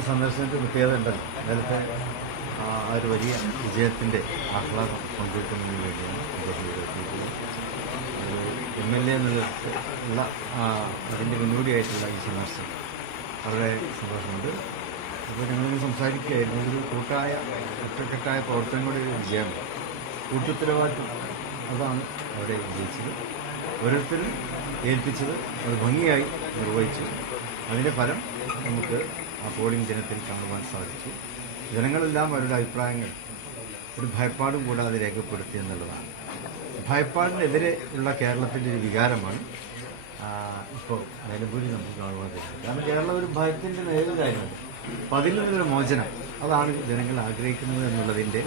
ഈ സന്ദർശനത്തിന് പ്രത്യേകത ഉണ്ടല്ലോ നേരത്തെ ആ ഒരു വലിയ വിജയത്തിന്റെ ആഹ്ലാദം പങ്കുവെക്കുന്നതിന് വേണ്ടിയാണ് അദ്ദേഹം എത്തിയിട്ടുള്ളത് എം എൽ എ എന്നുള്ള അതിന്റെ മുന്നോടിയായിട്ടുള്ള ഈ സന്ദർശനം. വളരെ സന്തോഷമുണ്ട്. അപ്പോൾ ഞങ്ങളിങ്ങനെ സംസാരിക്കുകയായിരുന്നു. ഒരു കൂട്ടായ ഒറ്റക്കെട്ടായ പ്രവർത്തനങ്ങളുടെ ഒരു വിജയമാണ്. കൂട്ടുത്തരവാദിത്വം അതാണ് അവിടെ വിജയിച്ചത് ഓരോരുത്തരും ഏൽപ്പിച്ചത് അത് ഭംഗിയായി നിർവഹിച്ചു. അതിന്റെ ഫലം നമുക്ക് ആ പോളിംഗ് ദിനത്തിൽ കാണുവാൻ സാധിച്ചു. ജനങ്ങളെല്ലാം അവരുടെ അഭിപ്രായങ്ങൾ ഒരു ഭയപ്പാടും കൂടാതെ രേഖപ്പെടുത്തി എന്നുള്ളതാണ്. ഭയപ്പാടിനെതിരെ ഉള്ള കേരളത്തിന്റെ ഒരു വികാരമാണ് ഇപ്പോൾ നിലമ്പൂരിൽ നമുക്ക് കാണുവാൻ കഴിയുന്നത്. കാരണം കേരളം ഒരു ഭയത്തിന്റെ നേരിടായിരുന്നു അപ്പം അതിൽ നിന്നൊരു മോചനം അതാണ് ജനങ്ങൾ ആഗ്രഹിക്കുന്നത് എന്നുള്ളതിന്റെ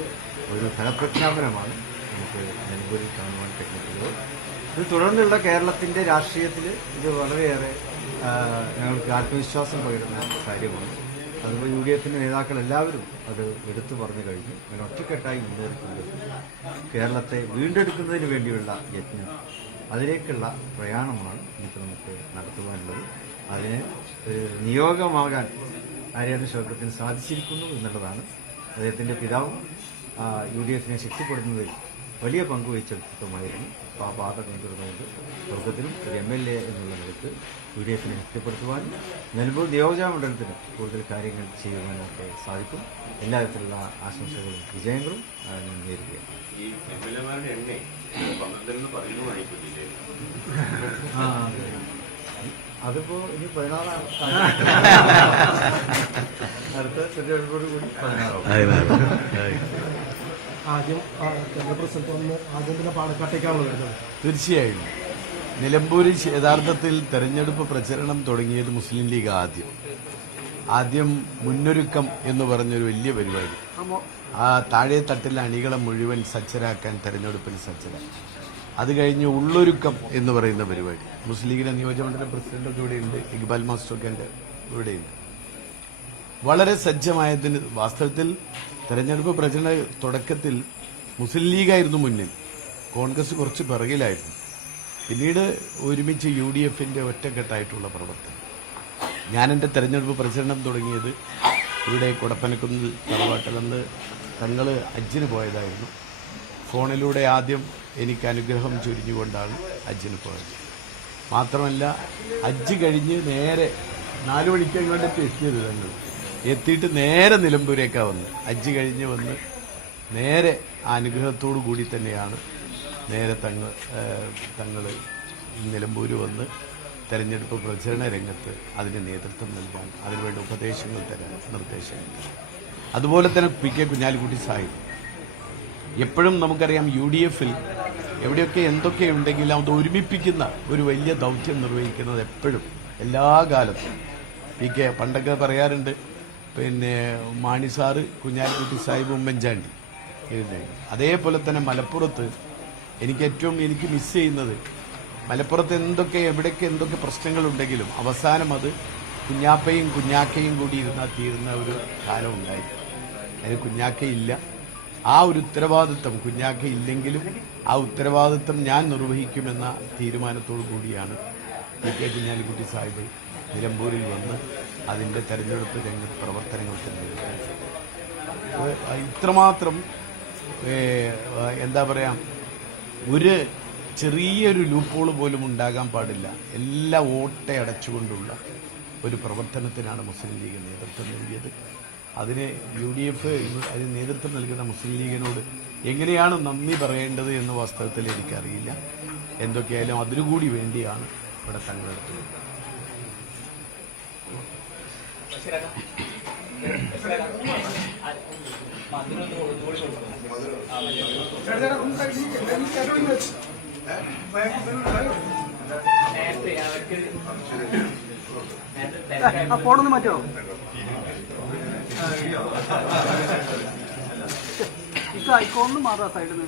ഒരു ഫലപ്രഖ്യാപനമാണ് നമുക്ക് നിലമ്പൂരിൽ കാണുവാൻ കഴിഞ്ഞിട്ടുള്ളത് ഇത് തുടർന്നുള്ള കേരളത്തിന്റെ രാഷ്ട്രീയത്തിൽ ഇത് വളരെയേറെ ഞങ്ങൾക്ക് ആത്മവിശ്വാസം പകരുന്ന കാര്യമാണ്. അതുപോലെ യു ഡി എഫിന്റെ നേതാക്കൾ എല്ലാവരും അത് എടുത്തു പറഞ്ഞു കഴിഞ്ഞു. അങ്ങനെ ഒറ്റക്കെട്ടായി മുന്നേറിക്കൊണ്ട് കേരളത്തെ വീണ്ടെടുക്കുന്നതിന് വേണ്ടിയുള്ള യജ്ഞം അതിലേക്കുള്ള പ്രയാണമാണ് ഇന്നത്തെ നമുക്ക് നടത്തുവാനുള്ളത്. അതിന് നിയോഗമാകാൻ ആര്യാദ ശോകത്തിന് സാധിച്ചിരിക്കുന്നു എന്നുള്ളതാണ് അദ്ദേഹത്തിന്റെ പിതാവും യു ഡി എഫിനെ ശക്തിപ്പെടുത്തുന്നതിൽ വലിയ പങ്ക് വഹിച്ച വ്യക്തിത്വമായിരുന്നു അപ്പോൾ ആ പാത പിന്തുടർന്നുകൊണ്ട് സ്വർഗത്തിലും ഒരു എം എൽ എ എന്നുള്ള നിലയ്ക്ക് യു ഡി എഫിനെ ശക്തിപ്പെടുത്തുവാനും നിലമ്പൂർ നിയോജകമണ്ഡലത്തിന് കൂടുതൽ കാര്യങ്ങൾ ചെയ്യുവാനൊക്കെ സാധിക്കും. സാധിക്കും എല്ലാതരത്തിലുള്ള ആശംസകളും വിജയങ്ങളും ആ, ഞാൻ നേരിടുകയാണ് ഈ എം എൽ എമാരുടെ എണ്ണേ. അതിപ്പോ ഇനി പതിനാറാം അടുത്ത ചെറിയ കൂടി പതിനാറാവും. ആദ്യം ആദ്യം തീർച്ചയായും. നിലമ്പൂരിൽ യഥാർത്ഥത്തിൽ തെരഞ്ഞെടുപ്പ് പ്രചരണം തുടങ്ങിയത് മുസ്ലിം ലീഗ് ആദ്യം. ആദ്യം മുന്നൊരുക്കം എന്ന് പറഞ്ഞൊരു വലിയ പരിപാടി. ആ താഴെ തട്ടിലെ അണികളെ മുഴുവൻ സജ്ജരാക്കാൻ തെരഞ്ഞെടുപ്പിൽ സജ്ജരാക്കി അത് കഴിഞ്ഞ് ഉള്ളൊരുക്കം എന്ന് പറയുന്ന പരിപാടി. മുസ്ലിം ലീഗിന്റെ നിയോജകമണ്ഡലം പ്രസിഡന്റൊക്കെ ഇവിടെയുണ്ട് ഇക്ബാൽ മാസ്റ്ററൊക്കെ ഉണ്ട് ഇവിടെയുണ്ട്. വളരെ സജ്ജമായതിന് വാസ്തവത്തിൽ തെരഞ്ഞെടുപ്പ് പ്രചരണ തുടക്കത്തിൽ മുസ്ലിം ലീഗായിരുന്നു മുന്നിൽ. കോൺഗ്രസ് കുറച്ച് പിറകിലായിരുന്നു. പിന്നീട് ഒരുമിച്ച് യു ഡി എഫിന്റെ ഒറ്റക്കെട്ടായിട്ടുള്ള പ്രവർത്തനം. ഞാൻ തെരഞ്ഞെടുപ്പ് പ്രചരണം തുടങ്ങിയത് ഇവിടെ കുടപ്പനക്കുന്നിൽ തറവാട്ടിലന്ന് തങ്ങൾ അജ്ജിന് പോയതായിരുന്നു. ഫോണിലൂടെ ആദ്യം എനിക്ക് അനുഗ്രഹം ചൊരിഞ്ഞുകൊണ്ടാണ് അജ്ജിന് പോയത്. മാത്രമല്ല ഹജ്ജ് കഴിഞ്ഞ് നേരെ നാലു മണിക്ക് അങ്ങോട്ടേക്ക് എത്തിയത് തങ്ങൾ. എത്തിയിട്ട് നേരെ നിലമ്പൂരേക്കാണ് വന്ന്. അജ്ജ് കഴിഞ്ഞ് വന്ന് നേരെ അനുഗ്രഹത്തോടു കൂടി തന്നെയാണ് നേരെ തങ്ങൾ തങ്ങൾ നിലമ്പൂര് വന്ന് തെരഞ്ഞെടുപ്പ് പ്രചരണ രംഗത്ത് അതിന് നേതൃത്വം നൽകാൻ അതിനുവേണ്ട ഉപദേശങ്ങൾ തരാൻ നിർദ്ദേശങ്ങൾ അതുപോലെ തന്നെ പി കെ കുഞ്ഞാലിക്കുട്ടി സാഹിബ്. എപ്പോഴും നമുക്കറിയാം യു ഡി എഫിൽ എവിടെയൊക്കെ എന്തൊക്കെ ഉണ്ടെങ്കിലും അത് ഒരുമിപ്പിക്കുന്ന ഒരു വലിയ ദൗത്യം നിർവഹിക്കുന്നത് എപ്പോഴും എല്ലാ കാലത്തും. പി കെ പണ്ടൊക്കെ പറയാറുണ്ട് പിന്നെ മാണി സാറ് കുഞ്ഞാലിക്കുട്ടി സാഹിബ് ഉമ്മൻചാണ്ടി അതേപോലെ തന്നെ മലപ്പുറത്ത് എനിക്ക് ഏറ്റവും എനിക്ക് മിസ് ചെയ്യുന്നത് മലപ്പുറത്ത് എന്തൊക്കെ എവിടെയൊക്കെ എന്തൊക്കെ പ്രശ്നങ്ങളുണ്ടെങ്കിലും അവസാനം അത് കുഞ്ഞാപ്പയും കുഞ്ഞാക്കയും കൂടി ഇരുന്നാൽ തീരുന്ന ഒരു കാലം ഉണ്ടായി അതിന് കുഞ്ഞാക്കയില്ല ആ ഒരു ഉത്തരവാദിത്വം കുഞ്ഞാക്ക ഇല്ലെങ്കിലും ആ ഉത്തരവാദിത്വം ഞാൻ നിർവഹിക്കുമെന്ന തീരുമാനത്തോടു കൂടിയാണ് കെ കുഞ്ഞാലിക്കുട്ടി സാഹിബ് നിലമ്പൂരിൽ വന്ന് അതിന്റെ തെരഞ്ഞെടുപ്പ് രംഗത്ത് ഏഹ് ഇത്രമാത്രം എന്താ പറയാ ഒരു ചെറിയൊരു ലൂപ്പോൾ പോലും ഉണ്ടാകാൻ പാടില്ല. എല്ലാ ഓട്ടെ അടച്ചുകൊണ്ടുള്ള ഒരു പ്രവർത്തനത്തിനാണ് മുസ്ലിം ലീഗ് നേതൃത്വം നൽകിയത്. അതിന് യു ഡി എഫ് അതിന് നേതൃത്വം നൽകുന്ന മുസ്ലിം ലീഗിനോട് എങ്ങനെയാണ് നന്ദി പറയേണ്ടത് എന്ന് വാസ്തവത്തിൽ എനിക്കറിയില്ല. എന്തൊക്കെയായാലും അതിനുകൂടി വേണ്ടിയാണ് ഇവിടെ തങ്ങളെടുത്തത് ആ ഫോണൊന്ന് മാറ്റോ ഇപ്പൊ ഐക്കോണിന്ന് മാറാ സൈഡിൽ നിന്ന്